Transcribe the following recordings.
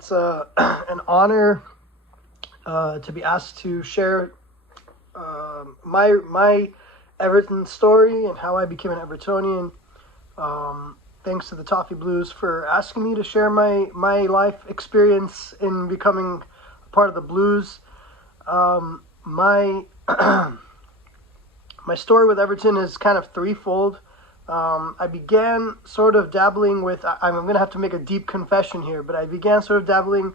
It's an honor to be asked to share my Everton story and how I became an Evertonian. Thanks to the Toffee Blues for asking me to share my life experience in becoming a part of the Blues. My my story with Everton is kind of threefold. I began sort of dabbling with, I'm going to have to make a deep confession here, but I began sort of dabbling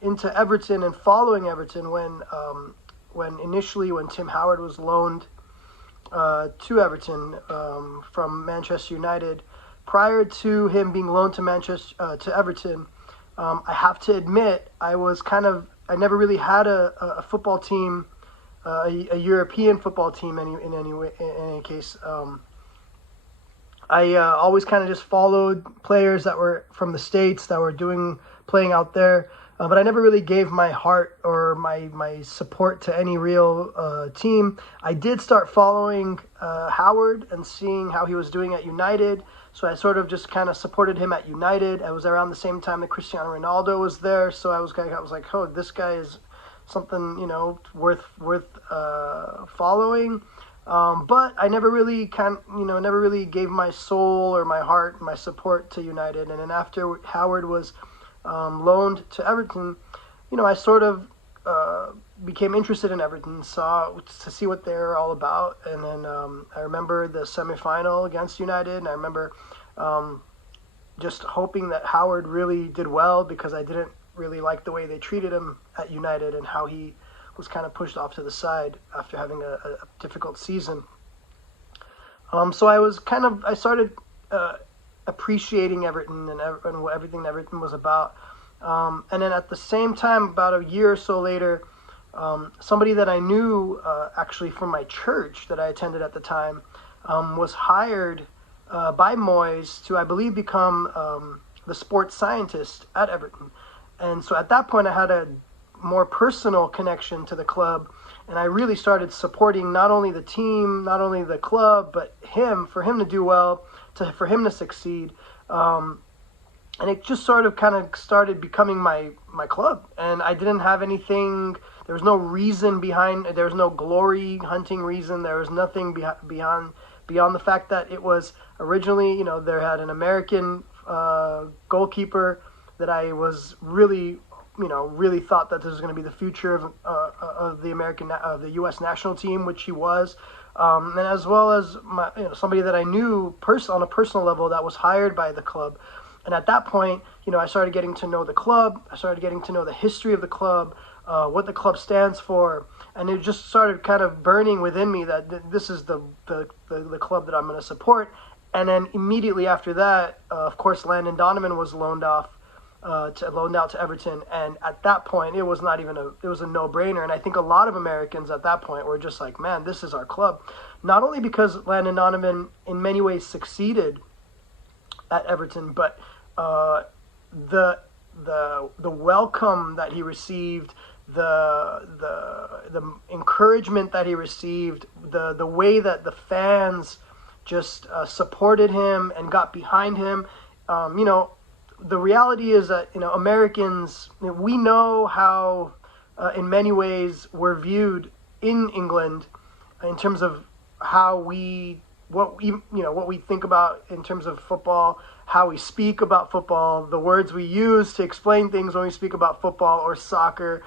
into Everton and following Everton when initially Tim Howard was loaned to Everton from Manchester United. Prior to him being loaned to Everton, I have to admit I never really had a football team, a European football team in any case. I always kind of just followed players that were from the States that were playing out there, but I never really gave my heart or my support to any real team. I did start following Howard and seeing how he was doing at United, so I sort of just kind of supported him at United. I was around the same time that Cristiano Ronaldo was there, so I was like, oh, this guy is something worth following. But I never really gave my soul or my heart, my support to United. And then after Howard was loaned to Everton, I sort of became interested in Everton, to see what they're all about. And then I remember the semifinal against United, and I remember just hoping that Howard really did well, because I didn't really like the way they treated him at United and how he was kind of pushed off to the side after having a difficult season. So I started appreciating Everton and everything that Everton was about. And then at the same time, about a year or so later, somebody that I knew actually from my church that I attended at the time was hired by Moyes to, I believe, become the sports scientist at Everton. And so at that point, I had a more personal connection to the club, and I really started supporting not only the team, not only the club, but for him to do well, for him to succeed. And it just sort of kind of started becoming my club. And I didn't have anything, there was no reason behind, there was no glory hunting reason, there was nothing beyond the fact that it was originally, they had an American goalkeeper that I was really thought that this was going to be the future of the U.S. national team, which he was, and as well as somebody that I knew on a personal level that was hired by the club. And at that point, I started getting to know the club. I started getting to know the history of the club, what the club stands for, and it just started kind of burning within me that this is the club that I'm going to support. And then immediately after that, of course, Landon Donovan was loaned out to Everton, and at that point it was a no-brainer. And I think a lot of Americans at that point were just like, man, this is our club. Not only because Landon Donovan in many ways succeeded at Everton, but the welcome that he received, the encouragement that he received, the way that the fans just supported him and got behind him. The reality is that Americans, we know how in many ways we're viewed in England in terms of what we think about in terms of football, how we speak about football, the words we use to explain things when we speak about football or soccer,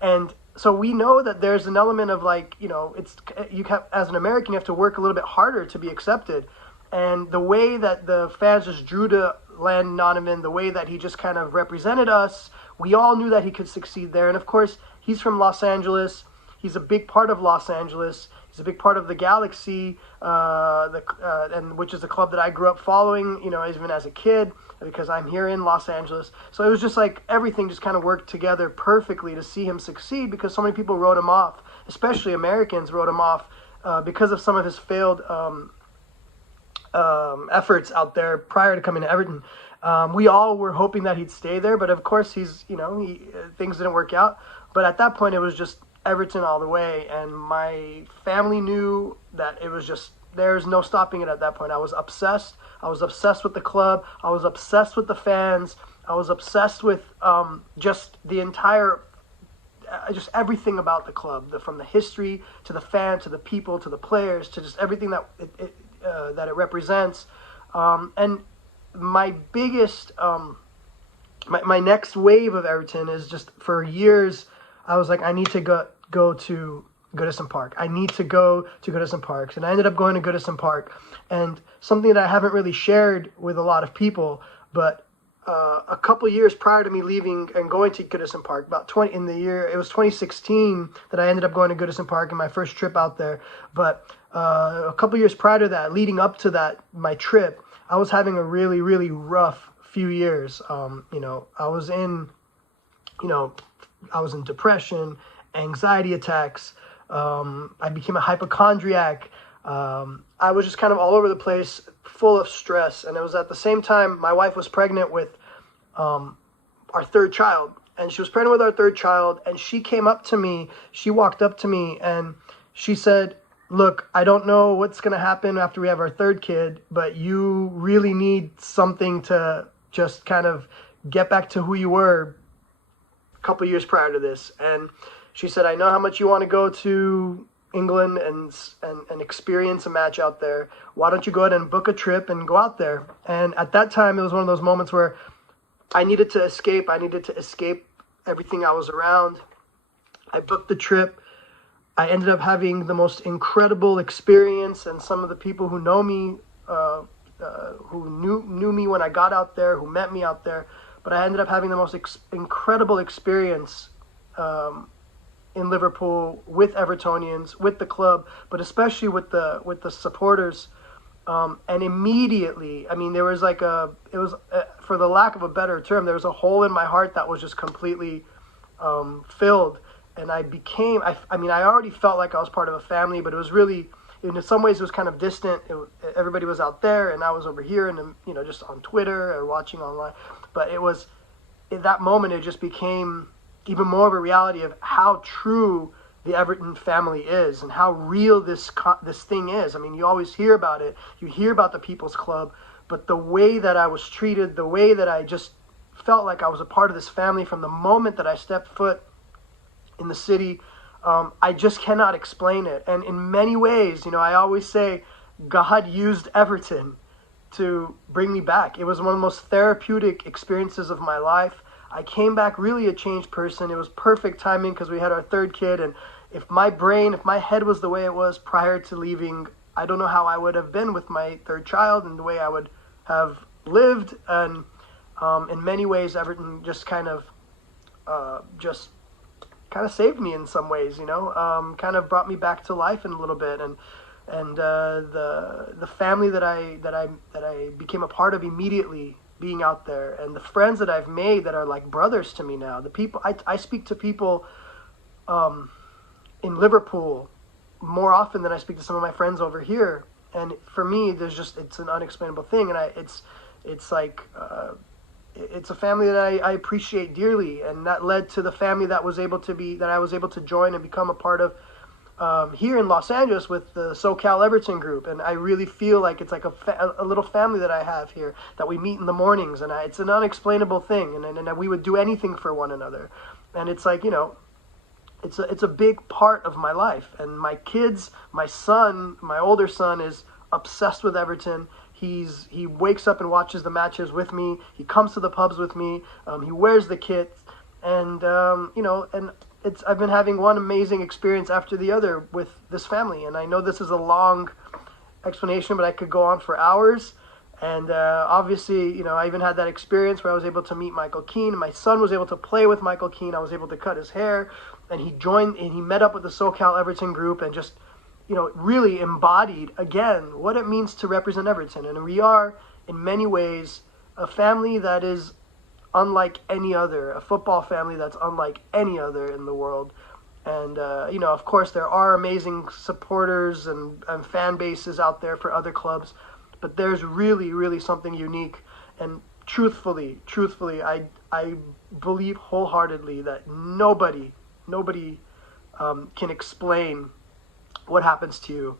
and so we know that there's an element of as an American, you have to work a little bit harder to be accepted. And the way that the fans just drew to Landon Donovan, the way that he just kind of represented us, we all knew that he could succeed there. And of course, he's from Los Angeles. He's a big part of Los Angeles. He's a big part of the Galaxy, and which is a club that I grew up following, even as a kid, because I'm here in Los Angeles. So it was just like everything just kind of worked together perfectly to see him succeed, because so many people wrote him off, especially Americans wrote him off because of some of his failed efforts out there prior to coming to Everton. We all were hoping that he'd stay there, but of course things didn't work out. But at that point, it was just Everton all the way, and my family knew that it was just, there's no stopping it at that point. I was obsessed with the club. I was obsessed with the fans. I was obsessed with just the entire, just everything about the club, from the history to the fans to the people to the players to just everything that it represents. And my biggest, my next wave of Everton is just for years. I was like, I need to go to Goodison Park. I need to go to Goodison Park. And I ended up going to Goodison Park. And something that I haven't really shared with a lot of people, but a couple years prior to me leaving and going to Goodison Park, it was 2016 that I ended up going to Goodison Park in my first trip out there. But a couple years prior to that, leading up to that, my trip, I was having a really, really rough few years. I was in depression, anxiety attacks. I became a hypochondriac. I was just kind of all over the place, full of stress. And it was at the same time my wife was pregnant with our third child. And she was pregnant with our third child. And she walked up to me and she said, look, I don't know what's going to happen after we have our third kid, but you really need something to just kind of get back to who you were a couple years prior to this. And she said, I know how much you want to go to England and experience a match out there. Why don't you go ahead and book a trip and go out there? And at that time, it was one of those moments where I needed to escape. I needed to escape everything I was around. I booked the trip. I ended up having the most incredible experience, and some of the people who know me, who knew me when I got out there, who met me out there, but I ended up having the most incredible experience in Liverpool with Evertonians, with the club, but especially with the supporters. And immediately, I mean, there was for the lack of a better term, there was a hole in my heart that was just completely filled. And I already felt like I was part of a family, but it was really, in some ways, it was kind of distant. Everybody was out there, and I was over here, and just on Twitter or watching online. But it was, in that moment, it just became even more of a reality of how true the Everton family is and how real this thing is. I mean, you always hear about it. You hear about the People's Club, but the way that I was treated, the way that I just felt like I was a part of this family from the moment that I stepped foot in the city, I just cannot explain it. And in many ways, I always say God used Everton to bring me back. It was one of the most therapeutic experiences of my life. I came back really a changed person. It was perfect timing because we had our third kid. And if my head was the way it was prior to leaving, I don't know how I would have been with my third child and the way I would have lived. And in many ways, Everton just kind of saved me in some ways, kind of brought me back to life in a little bit. And the family that I became a part of immediately, being out there, and the friends that I've made that are like brothers to me now. The people I speak to people in Liverpool more often than I speak to some of my friends over here. And for me, it's an unexplainable thing, and it's a family that I appreciate dearly, and that led to the family that I was able to join and become a part of here in Los Angeles with the SoCal Everton group. And I really feel like it's like a little family that I have here, that we meet in the mornings, and it's an unexplainable thing, and we would do anything for one another. And it's like, it's a big part of my life. And my kids, my older son is obsessed with Everton. He wakes up and watches the matches with me. He comes to the pubs with me. He wears the kit, and I've been having one amazing experience after the other with this family. And I know this is a long explanation, but I could go on for hours. And obviously, I even had that experience where I was able to meet Michael Keane. My son was able to play with Michael Keane. I was able to cut his hair, and he met up with the SoCal Everton group and just really embodied, again, what it means to represent Everton. And we are, in many ways, a family that is unlike any other, a football family that's unlike any other in the world. And, of course, there are amazing supporters and fan bases out there for other clubs, but there's really, really something unique. And truthfully, I believe wholeheartedly that nobody can explain what happens to you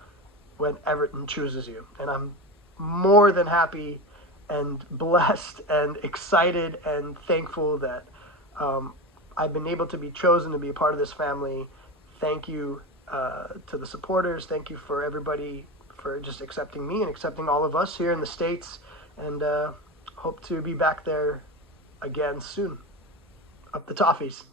when Everton chooses you. And I'm more than happy and blessed and excited and thankful that I've been able to be chosen to be a part of this family. Thank you to the supporters. Thank you for everybody for just accepting me and accepting all of us here in the States. And hope to be back there again soon. Up the Toffees.